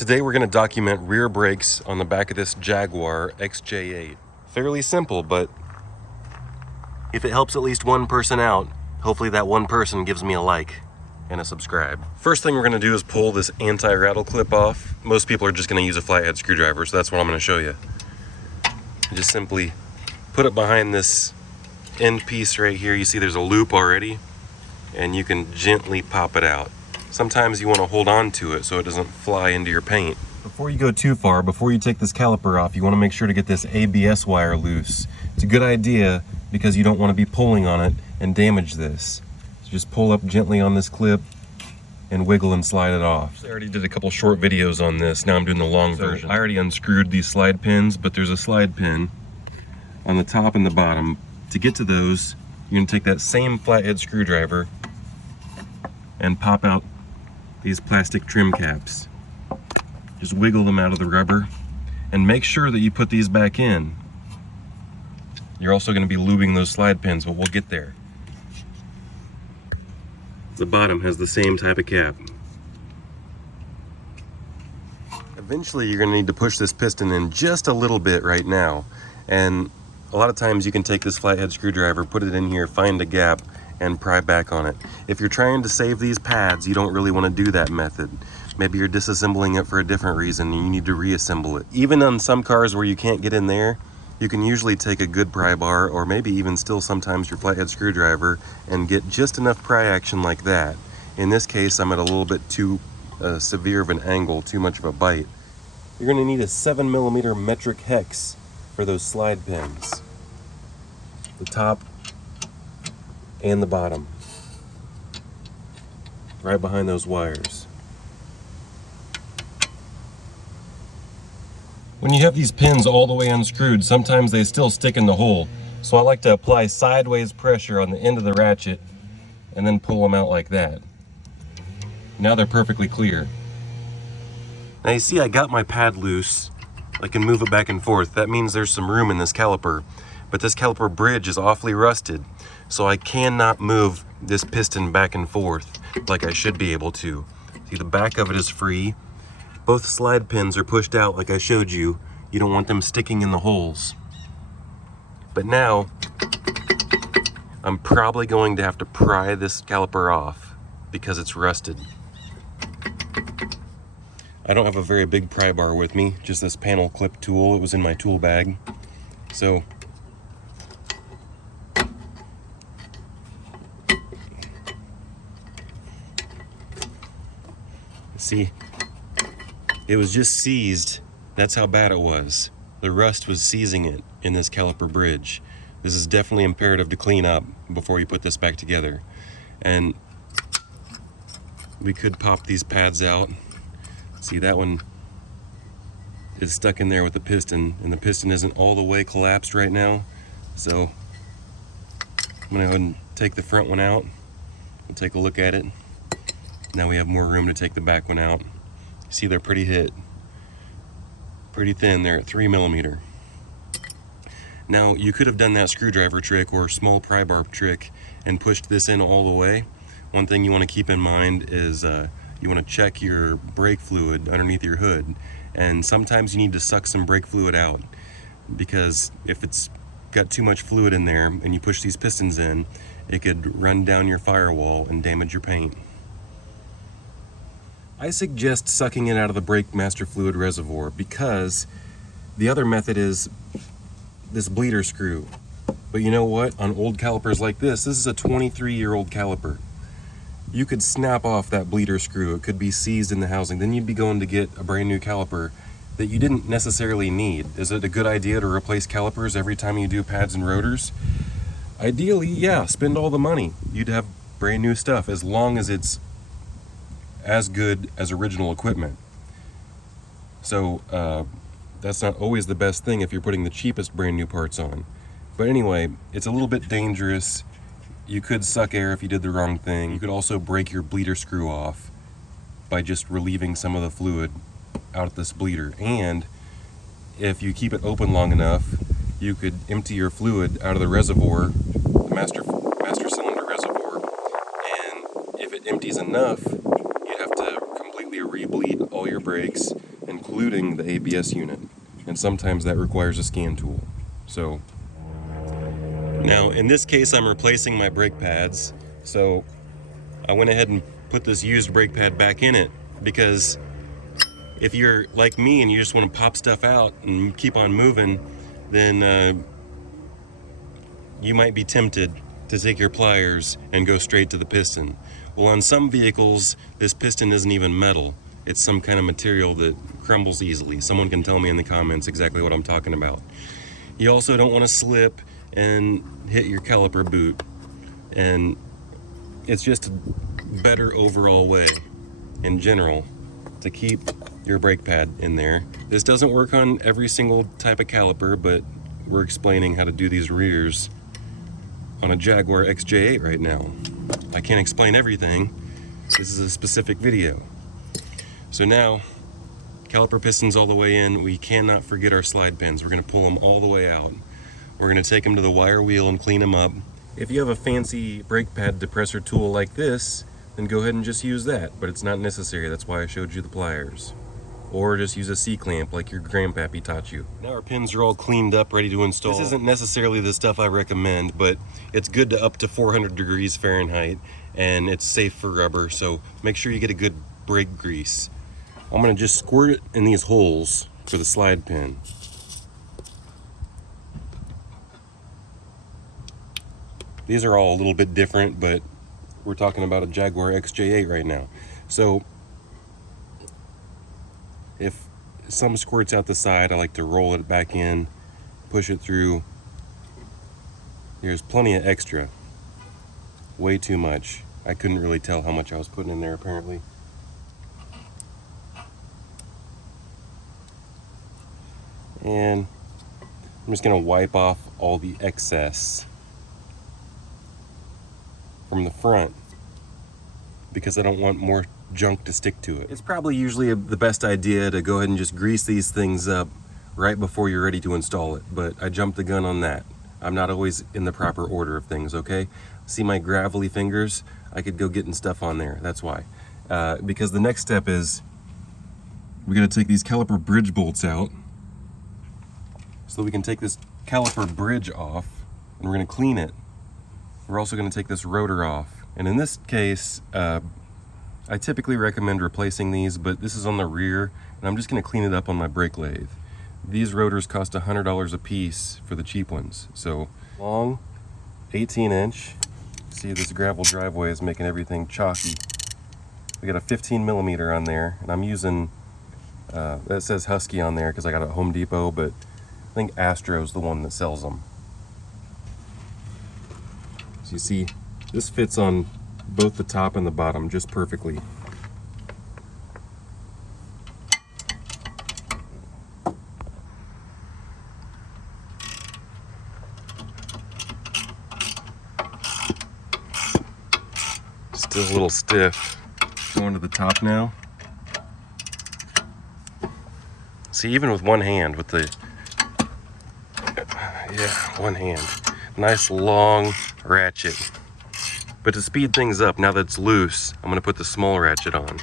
Today we're going to document rear brakes on the back of this Jaguar XJ8. Fairly simple, but if it helps at least one person out, hopefully that one person gives me a like and a subscribe. First thing we're going to do is pull this anti-rattle clip off. Most people are just going to use a flathead screwdriver, so that's what I'm going to show you. Just simply put it behind this end piece right here. You see there's a loop already, and you can gently pop it out. Sometimes you want to hold on to it so it doesn't fly into your paint. Before you go too far, before you take this caliper off, you want to make sure to get this ABS wire loose. It's a good idea because you don't want to be pulling on it and damage this. So just pull up gently on this clip and wiggle and slide it off. I already did a couple short videos on this. Now I'm doing the long version. I already unscrewed these slide pins, but there's a slide pin on the top and the bottom. To get to those, you're going to take that same flathead screwdriver and pop out these plastic trim caps. Just wiggle them out of the rubber and make sure that you put these back in. You're also going to be lubing those slide pins, but we'll get there. The bottom has the same type of cap. Eventually you're going to need to push this piston in just a little bit right now, and a lot of times you can take this flathead screwdriver, put it in here, find a gap, and pry back on it. If you're trying to save these pads, you don't really want to do that method. Maybe you're disassembling it for a different reason and you need to reassemble it. Even on some cars where you can't get in there, you can usually take a good pry bar, or maybe even still sometimes your flathead screwdriver, and get just enough pry action like that. In this case, I'm at a little bit too severe of an angle, too much of a bite. You're going to need a 7mm metric hex for those slide pins. The top and the bottom, right behind those wires. When you have these pins all the way unscrewed, sometimes they still stick in the hole. So I like to apply sideways pressure on the end of the ratchet and then pull them out like that. Now they're perfectly clear. Now you see I got my pad loose. I can move it back and forth. That means there's some room in this caliper. But this caliper bridge is awfully rusted, so I cannot move this piston back and forth like I should be able to. See, the back of it is free. Both slide pins are pushed out like I showed you. You don't want them sticking in the holes. But now, I'm probably going to have to pry this caliper off because it's rusted. I don't have a very big pry bar with me, just this panel clip tool. It was in my tool bag. So, see, it was just seized. That's how bad it was. The rust was seizing it in this caliper bridge. This is definitely imperative to clean up before you put this back together. And we could pop these pads out. See, that one is stuck in there with the piston, and the piston isn't all the way collapsed right now. So I'm gonna go ahead and take the front one out. We'll take a look at it. Now we have more room to take the back one out. You see they're pretty thin. They're at 3mm. Now you could have done that screwdriver trick or small pry bar trick and pushed this in all the way. One thing you want to keep in mind is you want to check your brake fluid underneath your hood, and sometimes you need to suck some brake fluid out, because if it's got too much fluid in there and you push these pistons in, it could run down your firewall and damage your paint. I suggest sucking it out of the brake master fluid reservoir because the other method is this bleeder screw. But you know what? On old calipers like this is a 23-year-old caliper. You could snap off that bleeder screw. It could be seized in the housing. Then you'd be going to get a brand new caliper that you didn't necessarily need. Is it a good idea to replace calipers every time you do pads and rotors? Ideally, yeah, spend all the money. You'd have brand new stuff as long as it's as good as original equipment. So that's not always the best thing if you're putting the cheapest brand new parts on. But anyway, it's a little bit dangerous. You could suck air if you did the wrong thing. You could also break your bleeder screw off by just relieving some of the fluid out of this bleeder. And if you keep it open long enough, you could empty your fluid out of the reservoir, the master cylinder reservoir, and if it empties enough, you have to completely re-bleed all your brakes, including the ABS unit. And sometimes that requires a scan tool. So, now in this case I'm replacing my brake pads. So I went ahead and put this used brake pad back in it, because if you're like me and you just want to pop stuff out and keep on moving, then you might be tempted to take your pliers and go straight to the piston. Well, on some vehicles, this piston isn't even metal. It's some kind of material that crumbles easily. Someone can tell me in the comments exactly what I'm talking about. You also don't want to slip and hit your caliper boot. And it's just a better overall way, in general, to keep your brake pad in there. This doesn't work on every single type of caliper, but we're explaining how to do these rears on a Jaguar XJ8 right now. I can't explain everything. This is a specific video. So now, caliper pistons all the way in. We cannot forget our slide pins. We're gonna pull them all the way out. We're gonna take them to the wire wheel and clean them up. If you have a fancy brake pad depressor tool like this, then go ahead and just use that, but it's not necessary. That's why I showed you the pliers. Or just use a C-clamp like your grandpappy taught you. Now our pins are all cleaned up, ready to install. This isn't necessarily the stuff I recommend, but it's good to up to 400 degrees Fahrenheit, and it's safe for rubber, so make sure you get a good brake grease. I'm gonna just squirt it in these holes for the slide pin. These are all a little bit different, but we're talking about a Jaguar XJ8 right now. So if some squirts out the side, I like to roll it back in, push it through. There's plenty of extra. Way too much. I couldn't really tell how much I was putting in there apparently. And I'm just gonna wipe off all the excess from the front, because I don't want more junk to stick to it. It's probably usually the best idea to go ahead and just grease these things up right before you're ready to install it, but I jumped the gun on that. I'm not always in the proper order of things, okay? See my gravelly fingers? I could go getting stuff on there, that's why. Because the next step is, we gotta take these caliper bridge bolts out, so we can take this caliper bridge off, and we're gonna clean it. We're also gonna take this rotor off. And in this case, I typically recommend replacing these, but this is on the rear, and I'm just gonna clean it up on my brake lathe. These rotors cost $100 a piece for the cheap ones. So long, 18-inch. See, this gravel driveway is making everything chalky. We got a 15mm on there, and I'm using, that says Husky on there because I got it at Home Depot, but I think Astro's the one that sells them. So you see, this fits on both the top and the bottom just perfectly. Still a little stiff. Going to the top now. See, even with one hand, with the, yeah, one hand. Nice long ratchet. But to speed things up, now that it's loose, I'm gonna put the small ratchet on.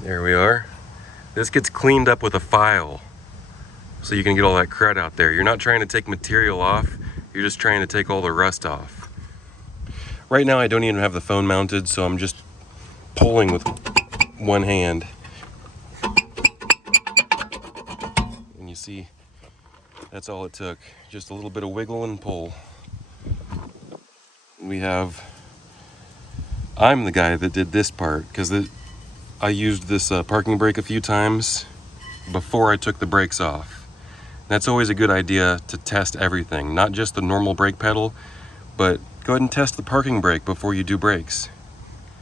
There we are. This gets cleaned up with a file, so you can get all that crud out there. You're not trying to take material off, you're just trying to take all the rust off. Right now I don't even have the phone mounted, so I'm just pulling with one hand. And you see, that's all it took. Just a little bit of wiggle and pull. I'm the guy that did this part, because I used this parking brake a few times before I took the brakes off. That's always a good idea to test everything, not just the normal brake pedal, but go ahead and test the parking brake before you do brakes.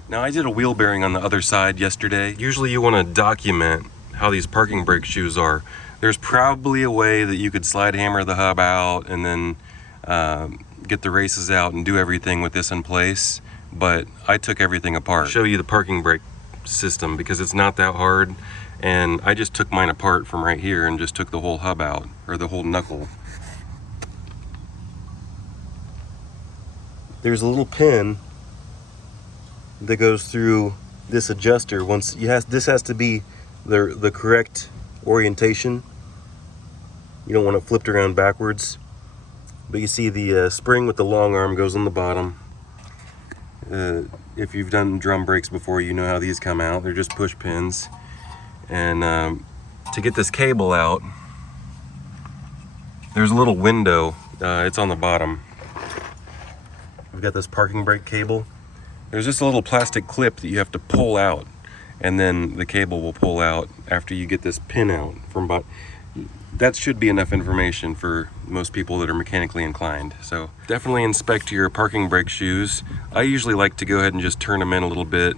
Now I did a wheel bearing on the other side yesterday. Usually you want to document how these parking brake shoes are. There's probably a way that you could slide hammer the hub out and then get the races out and do everything with this in place, but I took everything apart. I'll show you the parking brake system because it's not that hard, and I just took mine apart from right here and just took the whole hub out, or the whole knuckle. There's a little pin that goes through this adjuster. This has to be the correct orientation. You don't want it flipped around backwards. But you see the spring with the long arm goes on the bottom. If you've done drum brakes before, you know how these come out. They're just push pins. And to get this cable out, there's a little window. It's on the bottom. We've got this parking brake cable. There's just a little plastic clip that you have to pull out, and then the cable will pull out after you get this pin out from about. That should be enough information for most people that are mechanically inclined. So definitely inspect your parking brake shoes. I usually like to go ahead and just turn them in a little bit.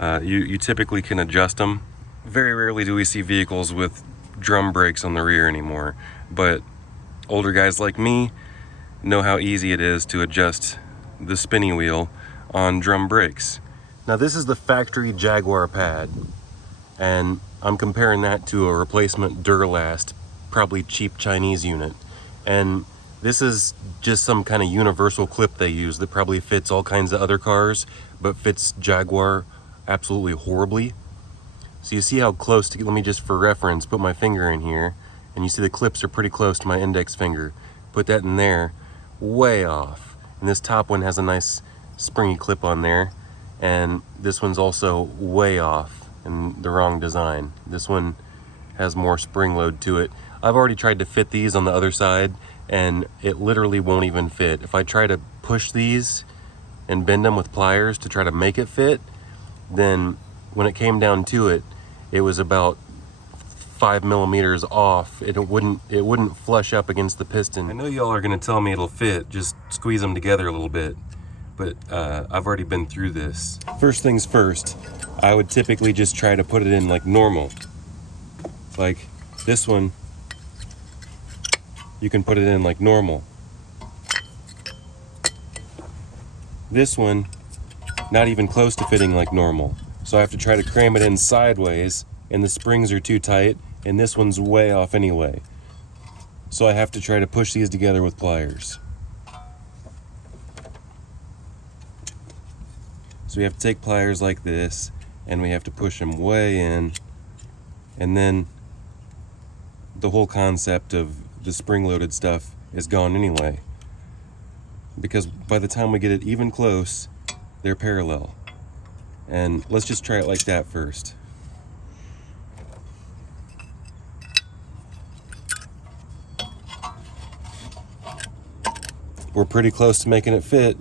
You typically can adjust them. Very rarely do we see vehicles with drum brakes on the rear anymore, but older guys like me know how easy it is to adjust the spinny wheel on drum brakes. Now this is the factory Jaguar pad, and I'm comparing that to a replacement Duralast, probably cheap Chinese unit. And this is just some kind of universal clip they use that probably fits all kinds of other cars, but fits Jaguar absolutely horribly. So you see how close to, let me just for reference put my finger in here, and you see the clips are pretty close to my index finger. Put that in there, way off. And this top one has a nice springy clip on there, and this one's also way off and the wrong design. This one has more spring load to it. I've already tried to fit these on the other side, and it literally won't even fit. If I try to push these and bend them with pliers to try to make it fit, then when it came down to it, it was about 5 millimeters off. It wouldn't flush up against the piston. I know y'all are gonna tell me it'll fit, just squeeze them together a little bit, but I've already been through this. First things first, I would typically just try to put it in like normal. Like this one, you can put it in like normal. This one, not even close to fitting like normal. So I have to try to cram it in sideways, and the springs are too tight, and this one's way off anyway. So I have to try to push these together with pliers. So we have to take pliers like this, and we have to push them way in, and then the whole concept of the spring-loaded stuff is gone anyway. Because by the time we get it even close, they're parallel. And let's just try it like that first. We're pretty close to making it fit.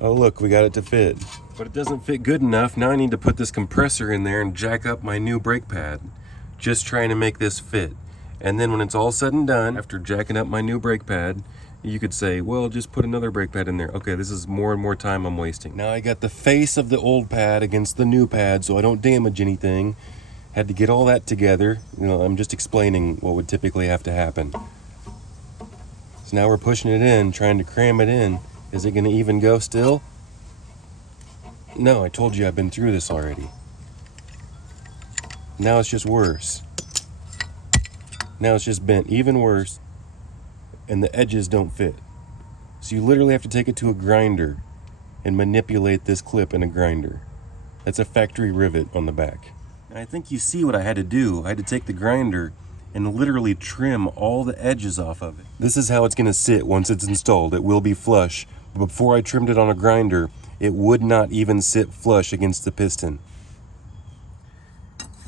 Oh look, we got it to fit. But it doesn't fit good enough. Now I need to put this compressor in there and jack up my new brake pad. Just trying to make this fit. And then when it's all said and done, after jacking up my new brake pad, you could say, well, just put another brake pad in there. Okay, this is more and more time I'm wasting. Now I got the face of the old pad against the new pad so I don't damage anything. Had to get all that together. You know, I'm just explaining what would typically have to happen. So now we're pushing it in, trying to cram it in. Is it gonna even go still? No, I told you I've been through this already. Now it's just worse. Now it's just bent even worse, and the edges don't fit. So you literally have to take it to a grinder and manipulate this clip in a grinder. That's a factory rivet on the back. And I think you see what I had to do. I had to take the grinder and literally trim all the edges off of it. This is how it's gonna sit once it's installed. It will be flush. But before I trimmed it on a grinder, it would not even sit flush against the piston.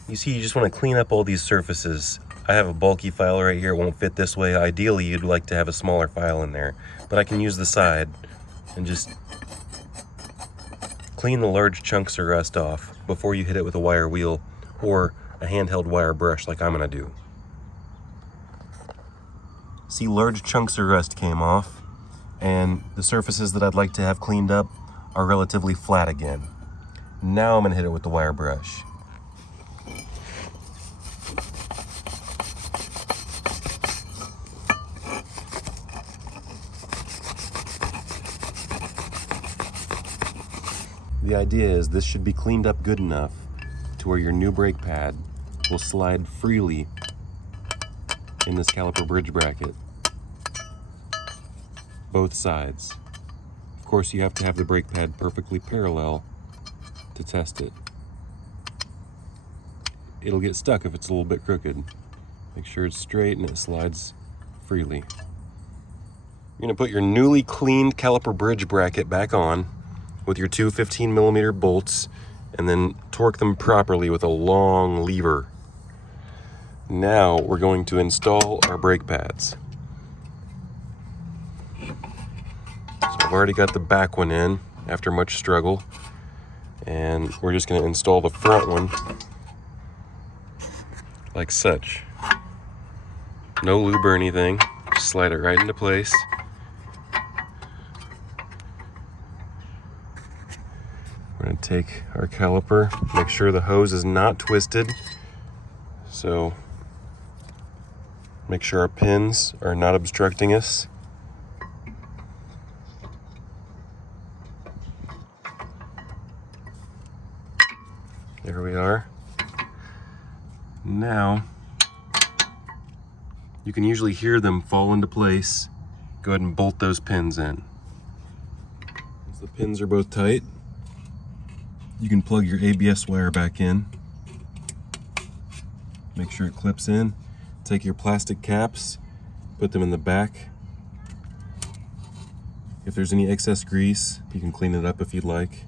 You see, you just want to clean up all these surfaces. I have a bulky file right here, it won't fit this way. Ideally, you'd like to have a smaller file in there, but I can use the side and just clean the large chunks of rust off before you hit it with a wire wheel or a handheld wire brush like I'm gonna do. See, large chunks of rust came off, and the surfaces that I'd like to have cleaned up are relatively flat again. Now I'm going to hit it with the wire brush. The idea is this should be cleaned up good enough to where your new brake pad will slide freely in this caliper bridge bracket. Both sides. Of course, you have to have the brake pad perfectly parallel to test it. It'll get stuck if it's a little bit crooked. Make sure it's straight and it slides freely. You're going to put your newly cleaned caliper bridge bracket back on with your two 15mm bolts, and then torque them properly with a long lever. Now we're going to install our brake pads. So I've already got the back one in after much struggle, and we're just going to install the front one like such. No lube or anything, just slide it right into place. We're going to take our caliper, make sure the hose is not twisted. So make sure our pins are not obstructing us. There we are. Now, you can usually hear them fall into place. Go ahead and bolt those pins in. Once the pins are both tight, you can plug your ABS wire back in. Make sure it clips in. Take your plastic caps, put them in the back. If there's any excess grease, you can clean it up if you'd like.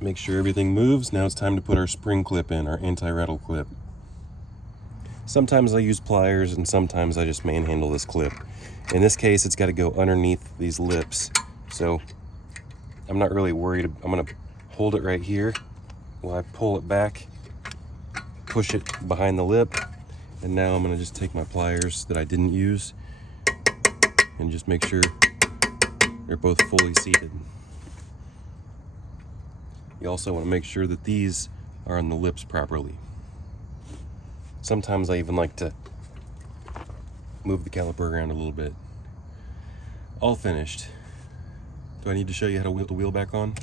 Make sure everything moves. Now it's time to put our spring clip in, our anti-rattle clip. Sometimes I use pliers and sometimes I just manhandle this clip. In this case, it's got to go underneath these lips. So I'm not really worried. I'm going to hold it right here while I pull it back, push it behind the lip, and now I'm going to just take my pliers that I didn't use and just make sure they're both fully seated. You also want to make sure that these are on the lips properly. Sometimes I even like to move the caliper around a little bit. All finished. Do I need to show you how to wheel the wheel back on?